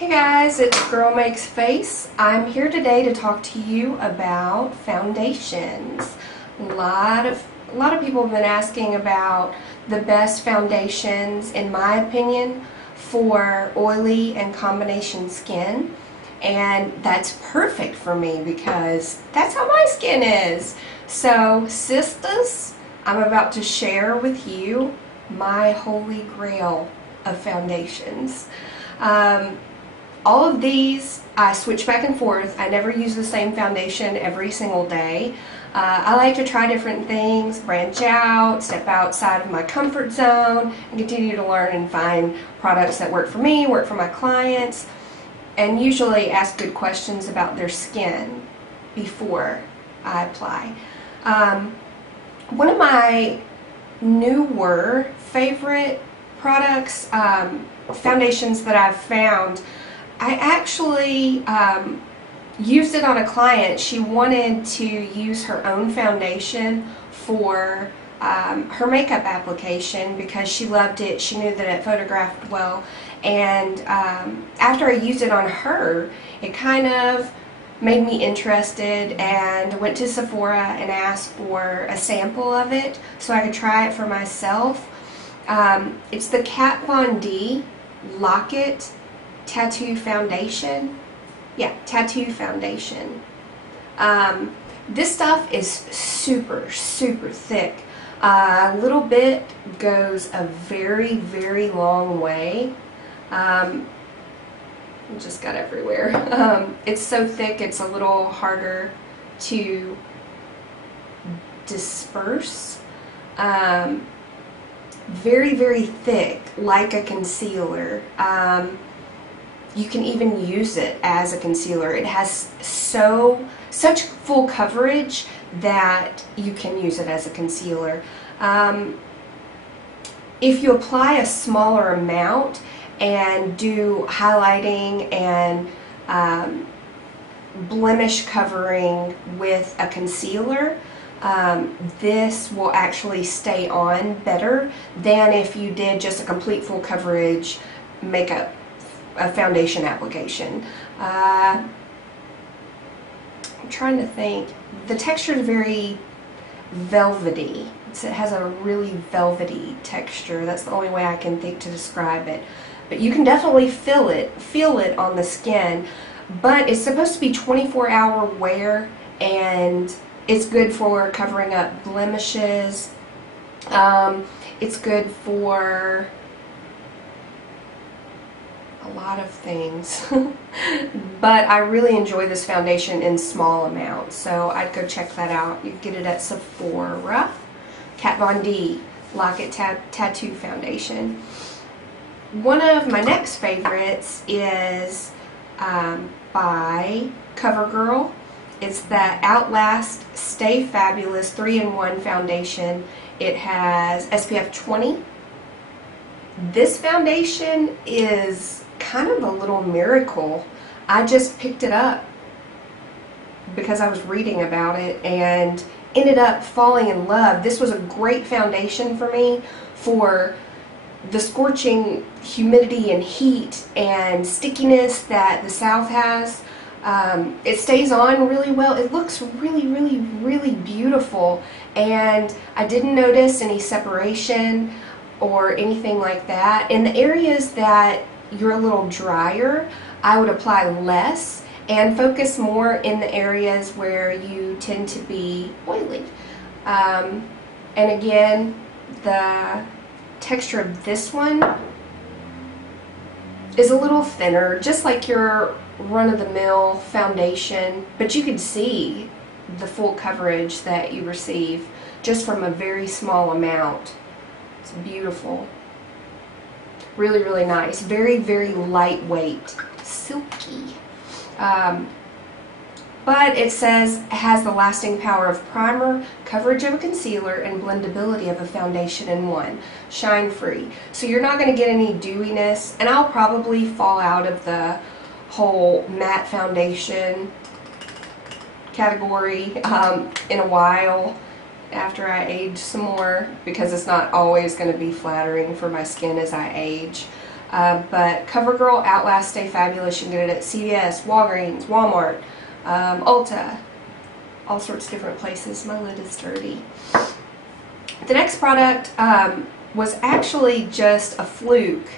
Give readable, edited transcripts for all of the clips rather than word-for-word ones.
Hey guys, it's Girl Makes Face. I'm here today to talk to you about foundations. A lot of people have been asking about the best foundations, in my opinion, for oily and combination skin. And that's perfect for me because that's how my skin is. So, sisters, I'm about to share with you my holy grail of foundations. All of these I switch back and forth. I never use the same foundation every single day. I like to try different things, branch out, step outside of my comfort zone, and continue to learn and find products that work for me, work for my clients, and usually ask good questions about their skin before I apply. One of my newer favorite products, foundations that I've found, I actually used it on a client. She wanted to use her own foundation for her makeup application because she loved it. She knew that it photographed well. And after I used it on her, it kind of made me interested, and went to Sephora and asked for a sample of it so I could try it for myself. It's the Kat Von D Lock-It Tattoo Foundation. Yeah, Tattoo Foundation. This stuff is super thick. A little bit goes a very long way. It just got everywhere. It's so thick it's a little harder to disperse. Very thick, like a concealer. You can even use it as a concealer. It has such full coverage that you can use it as a concealer. If you apply a smaller amount and do highlighting and blemish covering with a concealer, this will actually stay on better than if you did just a complete full coverage makeup foundation application. I'm trying to think. The texture is very velvety. It has a really velvety texture. That's the only way I can think to describe it. But you can definitely feel it on the skin. But it's supposed to be 24-hour wear, and it's good for covering up blemishes. It's good for a lot of things. But I really enjoy this foundation in small amounts, so I'd go check that out. You can get it at Sephora. Kat Von D Lock-It Tattoo Foundation. One of my next favorites is by Covergirl. It's the Outlast Stay Fabulous 3-in-1 foundation. It has SPF 20. This foundation is kind of a little miracle. I just picked it up because I was reading about it and ended up falling in love. This was a great foundation for me for the scorching humidity and heat and stickiness that the South has. It stays on really well. It looks really beautiful, and I didn't notice any separation or anything like that. In the areas that you're a little drier, I would apply less and focus more in the areas where you tend to be oily. And again, the texture of this one is a little thinner, just like your run-of-the-mill foundation, but you can see the full coverage that you receive just from a very small amount. It's beautiful. Really nice. Very lightweight. Silky. But it says it has the lasting power of primer, coverage of a concealer, and blendability of a foundation in one. Shine free. So you're not going to get any dewiness, and I'll probably fall out of the whole matte foundation category in a while after I age some more, because it's not always going to be flattering for my skin as I age. But CoverGirl Outlast Stay Fabulous, you can get it at CVS, Walgreens, Walmart, Ulta, all sorts of different places. My lid is dirty. The next product was actually just a fluke.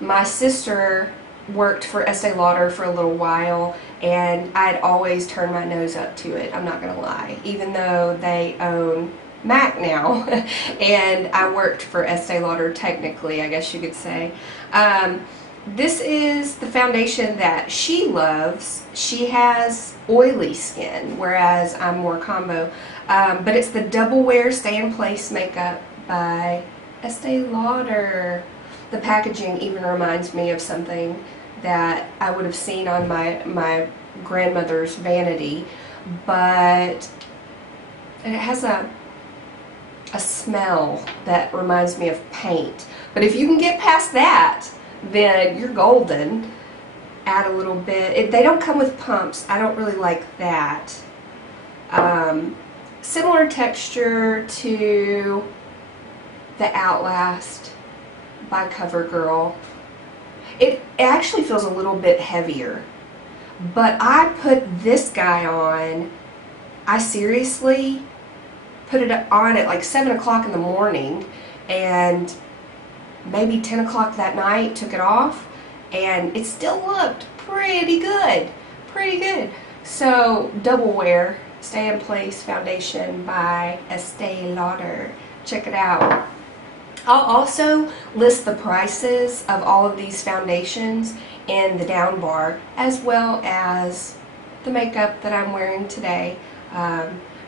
My sister worked for Estee Lauder for a little while, and I'd always turned my nose up to it, I'm not going to lie, even though they own MAC now, and I worked for Estee Lauder technically, I guess you could say. This is the foundation that she loves. She has oily skin, whereas I'm more combo. But it's the Double Wear Stay in Place Makeup by Estee Lauder. The packaging even reminds me of something that I would have seen on my grandmother's vanity, but it has a smell that reminds me of paint. But if you can get past that, then you're golden. Add a little bit. They don't come with pumps. I don't really like that. Similar texture to the Outlast by CoverGirl. It actually feels a little bit heavier, but I put this guy on, I seriously put it on at like 7 o'clock in the morning, and maybe 10 o'clock that night, took it off, and it still looked pretty good, So, Double Wear Stay in Place Foundation by Estee Lauder. Check it out. I'll also list the prices of all of these foundations in the down bar, as well as the makeup that I'm wearing today.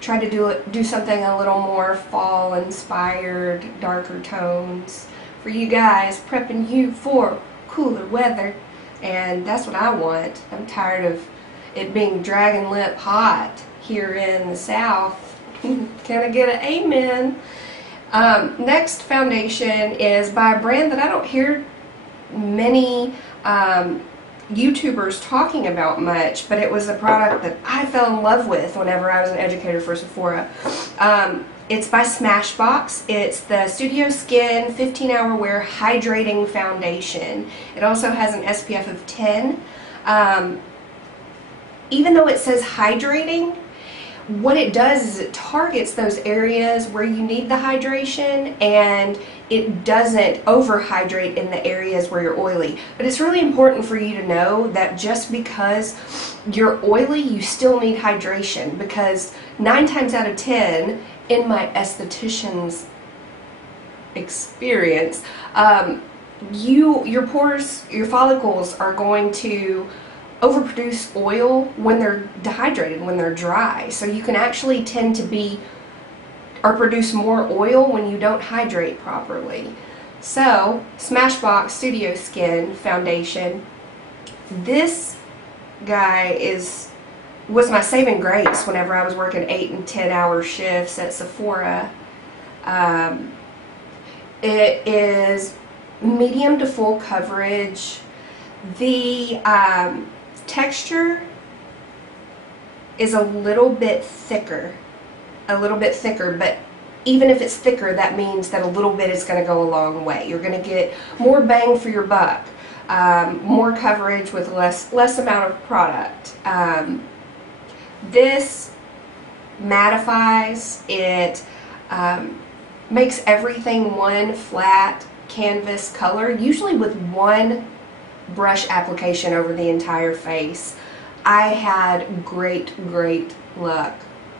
Try to do something a little more fall inspired, darker tones for you guys, prepping you for cooler weather, and that's what I want. I'm tired of it being dragon lip hot here in the South. Can I get an amen? Next foundation is by a brand that I don't hear many YouTubers talking about much, but it was a product that I fell in love with whenever I was an educator for Sephora. It's by Smashbox. It's the Studio Skin 15-Hour Wear Hydrating Foundation. It also has an SPF of 10. Even though it says hydrating, what it does is it targets those areas where you need the hydration, and it doesn't overhydrate in the areas where you're oily. But it's really important for you to know that just because you're oily, you still need hydration, because 9 times out of 10, in my esthetician's experience, your pores, your follicles are going to overproduce oil when they're dehydrated, when they're dry. So you can actually tend to be or produce more oil when you don't hydrate properly. So, Smashbox Studio Skin Foundation. This guy was my saving grace whenever I was working 8 and 10 hour shifts at Sephora. It is medium to full coverage. The texture is a little bit thicker, but even if it's thicker, that means that a little bit is going to go a long way. You're going to get more bang for your buck, more coverage with less amount of product. This mattifies, it makes everything one flat canvas color, usually with one brush application over the entire face. I had great luck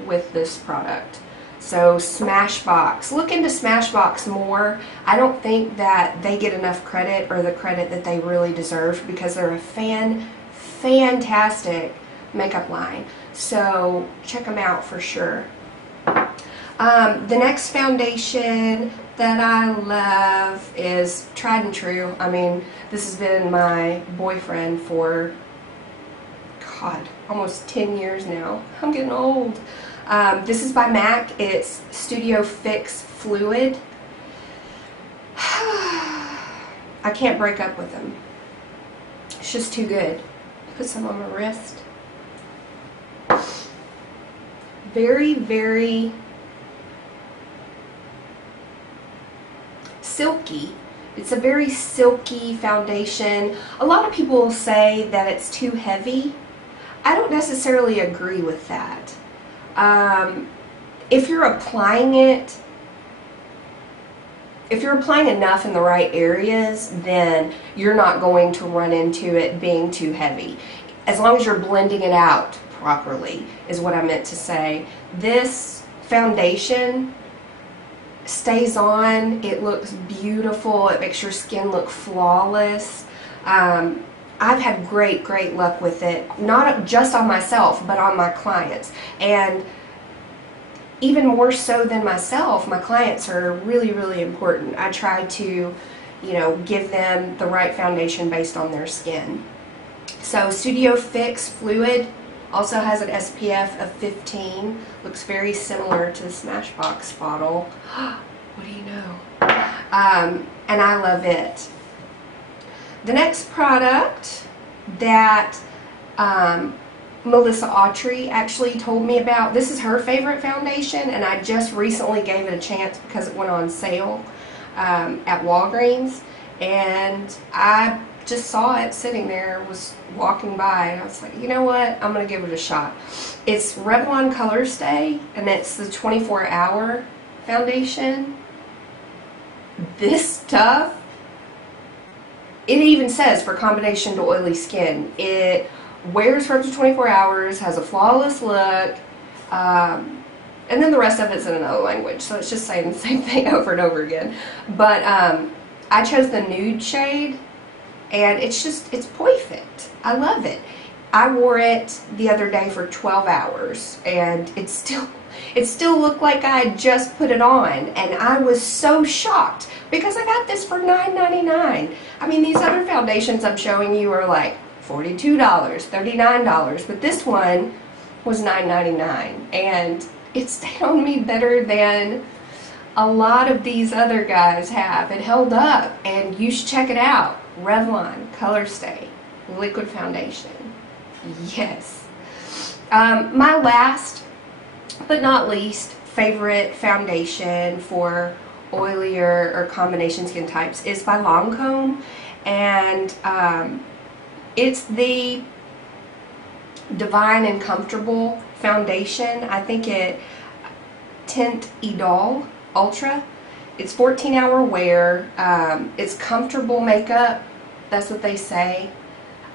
with this product. So Smashbox, look into Smashbox more. I don't think that they get enough credit, or the credit that they really deserve, because they're a fantastic makeup line. So check them out for sure. The next foundation that I love is tried and true. I mean, this has been my boyfriend for, God, almost 10 years now. I'm getting old. This is by MAC. It's Studio Fix Fluid. I can't break up with them. It's just too good. Put some on my wrist. Very silky It's a very silky foundation. A lot of people will say that it's too heavy. I don't necessarily agree with that. If you're applying it, if you're applying enough in the right areas, then you're not going to run into it being too heavy. As long as you're blending it out properly, is what I meant to say. This foundation stays on, it looks beautiful, it makes your skin look flawless. I've had great luck with it, not just on myself, but on my clients. And even more so than myself, my clients are really important. I try to, give them the right foundation based on their skin. So Studio Fix Fluid also has an SPF of 15. Looks very similar to the Smashbox bottle. What do you know? And I love it. The next product that Melissa Autry actually told me about, this is her favorite foundation, and I just recently gave it a chance because it went on sale at Walgreens, and I just saw it sitting there, was walking by, and I was like, you know what, I'm going to give it a shot. It's Revlon Colorstay, and it's the 24-hour foundation. This stuff, it even says for combination to oily skin. It wears for up to 24 hours, has a flawless look, and then the rest of it's in another language, so it's just saying the same thing over and over again. But I chose the Nude shade, and it's perfect. I love it. I wore it the other day for 12 hours, and it still looked like I had just put it on, and I was so shocked because I got this for $9.99. I mean, these other foundations I'm showing you are like $42, $39, but this one was $9.99, and it stayed on me better than a lot of these other guys have. It held up, and you should check it out. Revlon Colorstay Liquid Foundation. Yes. My last but not least favorite foundation for oilier or combination skin types is by Lancome, and it's the Divine and Comfortable foundation. I think it Teint Idole Ultra. It's 14-hour wear. It's comfortable makeup. That's what they say.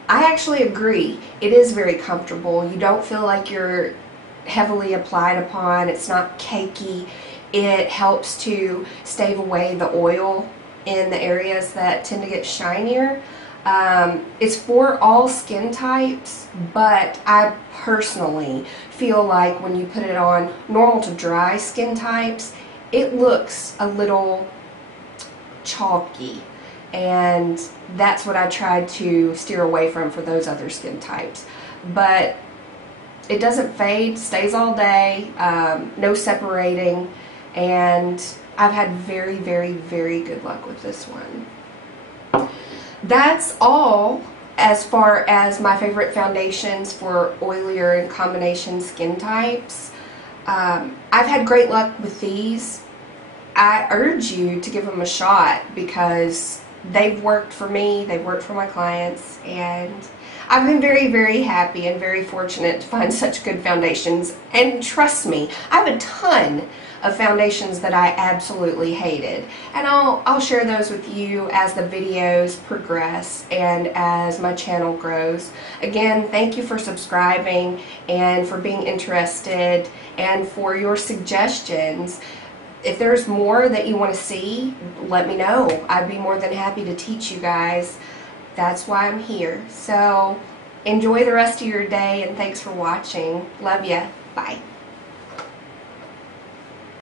I actually agree. It is very comfortable. You don't feel like you're heavily applied upon. It's not cakey. It helps to stave away the oil in the areas that tend to get shinier. It's for all skin types, but I personally feel like when you put it on normal to dry skin types, it looks a little chalky, and that's what I tried to steer away from for those other skin types. But it doesn't fade, stays all day, no separating, and I've had very good luck with this one. That's all as far as my favorite foundations for oilier and combination skin types. I've had great luck with these. I urge you to give them a shot because they've worked for me, they've worked for my clients, and I've been very happy and very fortunate to find such good foundations. And trust me, I have a ton of foundations that I absolutely hated, and I'll share those with you as the videos progress and as my channel grows. Again, thank you for subscribing and for being interested and for your suggestions. If there's more that you want to see, let me know. I'd be more than happy to teach you guys. That's why I'm here. So enjoy the rest of your day, and thanks for watching. Love ya. Bye.